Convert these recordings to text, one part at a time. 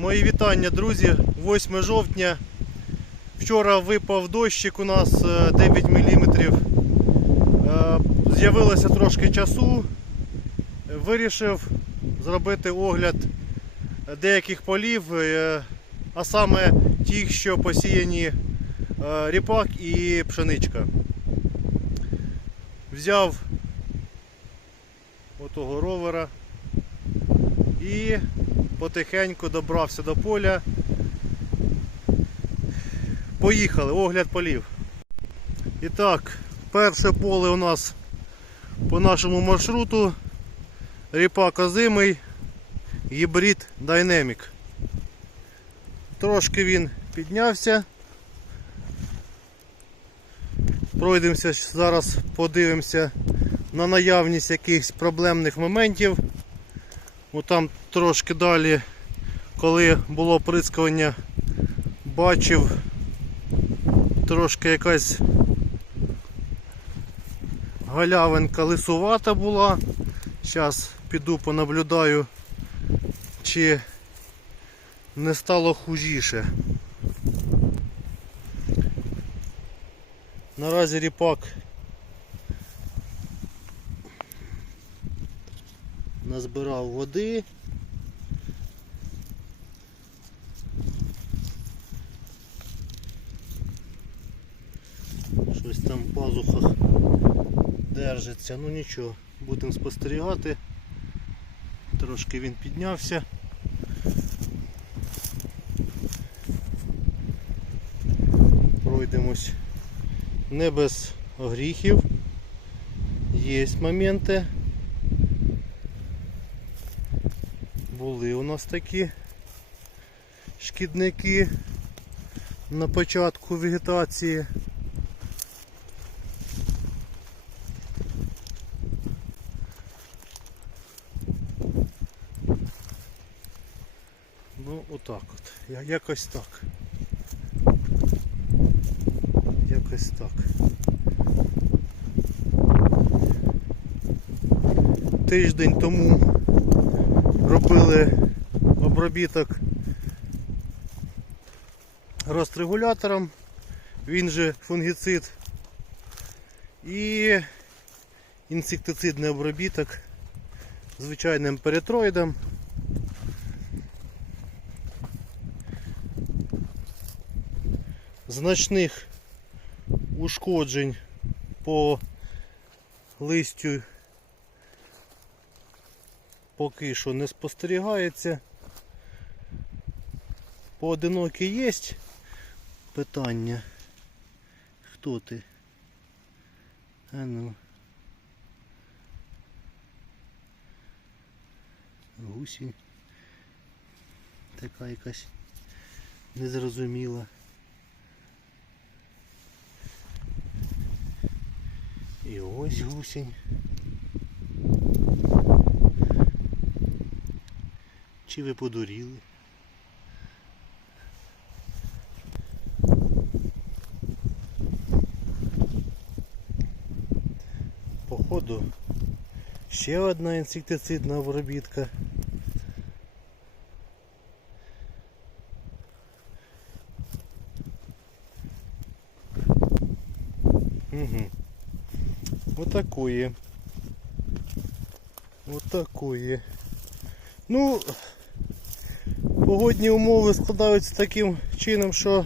Мої вітання, друзі. 8 жовтня. Вчора випав дощик у нас е, 9 мм. З'явилося трошки часу. Вирішив зробити огляд деяких полів, е, а саме тих, що посіяні е, ріпак і пшеничка. Взяв отого ровера і потихеньку добрався до поля. Поїхали, огляд полів. І так, перше поле у нас по нашому маршруту ріпак озимий, гібрид Dynamic. Трошки він піднявся. Пройдемося зараз, подивимося на наявність якихось проблемних моментів. О, там трошки далі, коли було прискування, бачив трошки якась галявинка лисувата була. Зараз піду понаблюдаю, чи не стало хужіше. Наразі ріпак назбирав води. Щось там в пазухах держиться, ну нічого, будемо спостерігати. Трошки він піднявся. Пройдемось не без гріхів. Є моменти. Були у нас такі шкідники на початку вегетації. Ну, отак от. Якось так. Якось так. Тиждень тому робили обробіток розрегулятором, він же фунгіцид і інсектицидний обробіток звичайним перетроїдом. Значних ушкоджень по листю поки що не спостерігається. Поодинокі є питання. Хто ти? А ну. Гусінь. Така якась незрозуміла. І ось гусінь. Чи ви подуріли? Походу ще одна інсектицидна обробітка. Угу. Отакої. Отакої. Ну, погодні умови складаються таким чином, що,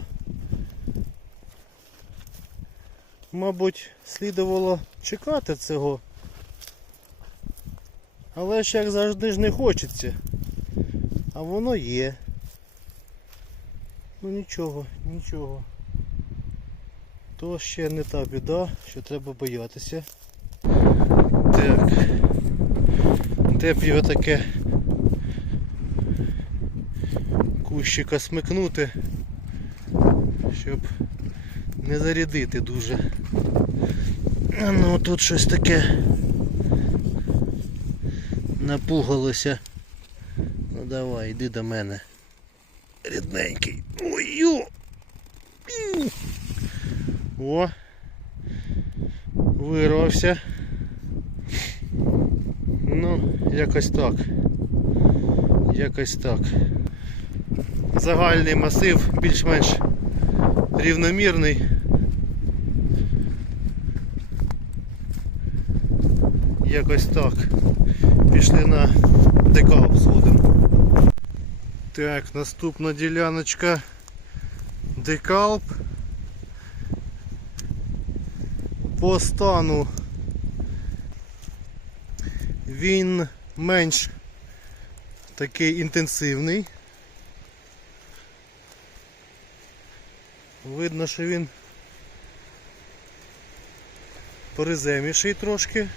мабуть, слідувало чекати цього. Але ж як завжди ж не хочеться. А воно є. Ну нічого, нічого. То ще не та біда, що треба боятися. Так. Де б його таке кущика смикнути, щоб не зарядити дуже. Ну тут щось таке напугалося. Ну давай, йди до мене. Рідненький. Ой-ю! О! Вирвався. Ну, якось так. Якось так. Загальний масив більш-менш рівномірний. Якось так. Пішли на декалп сходимо. Так, наступна діляночка. Декалп. По стану він менш такий інтенсивний. Видно, що він приземіший трошки.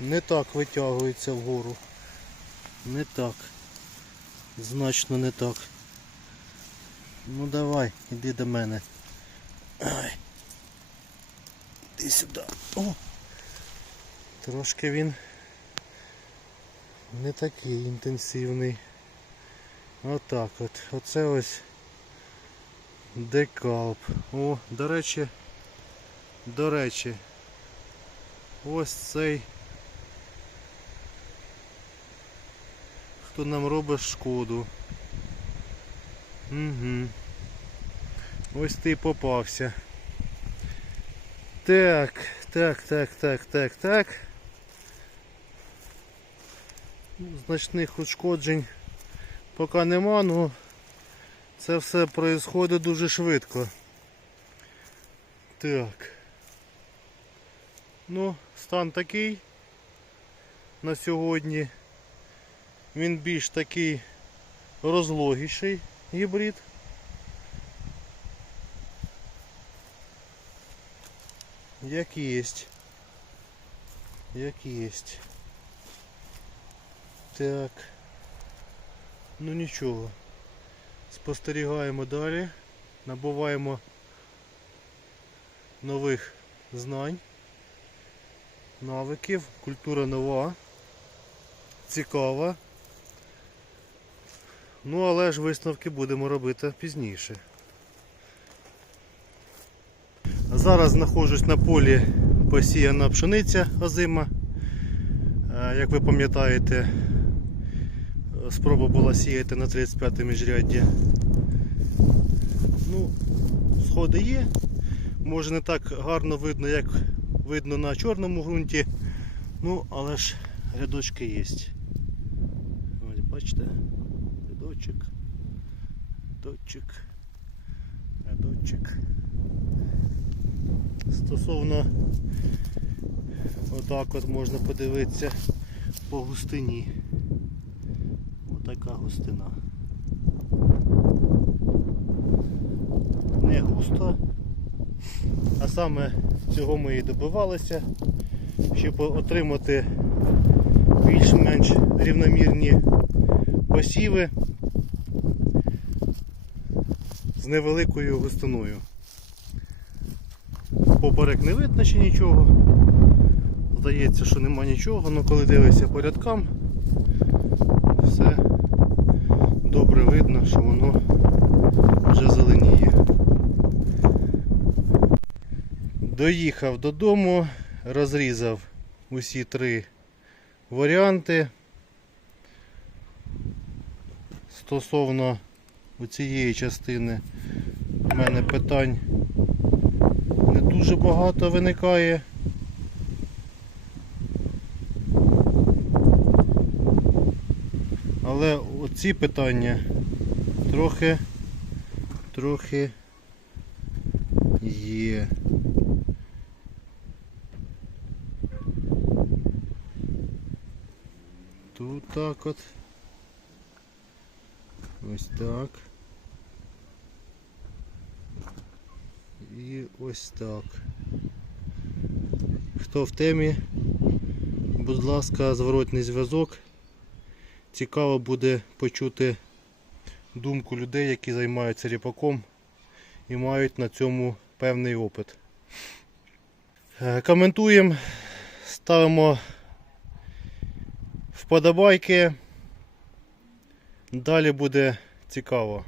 Не так витягується вгору. Не так. Значно не так. Ну давай, іди до мене. Ай. Іди сюди. О! Трошки він не такий інтенсивний. Отак от. Оце ось декалп. О, до речі, до речі, ось цей хто нам робить шкоду. Угу. Ось ти попався. Так, так, так, так, так, так. Значних ушкоджень поки нема, ну це все відбувається дуже швидко. Так. Ну, стан такий на сьогодні. Він більш такий розлогіший гібрид. Як єсть. Як єсть. Так. Ну нічого. Спостерігаємо далі. Набуваємо нових знань, навиків, культура нова, цікава. Ну, але ж висновки будемо робити пізніше. Зараз знаходжусь на полі посіяна пшениця озима. Е, Як ви пам'ятаєте, спроба була сіяти на 35 міжрядді. Ну, сходи є. Може не так гарно видно, як видно на чорному ґрунті. Ну, але ж рядочки є. Ось бачите? Рядочок. Рядочок. Рядочок. Стосовно отак от можна подивитися по густині. Отака густина. Не густо. А саме цього ми і добивалися, щоб отримати більш-менш рівномірні посіви з невеликою густиною. Поперек не видно ще нічого. Здається, що нема нічого, але коли дивишся по видно, що воно вже зеленіє. Доїхав додому, розрізав усі три варіанти. Стосовно цієї частини в мене питань не дуже багато виникає. Але оці питання трохи трохи є. Тут так от. Ось так. І ось так. Хто в темі, будь ласка, зворотний зв'язок. Цікаво буде почути думку людей, які займаються ріпаком і мають на цьому певний опит. Е, Коментуємо, ставимо вподобайки. Далі буде цікаво.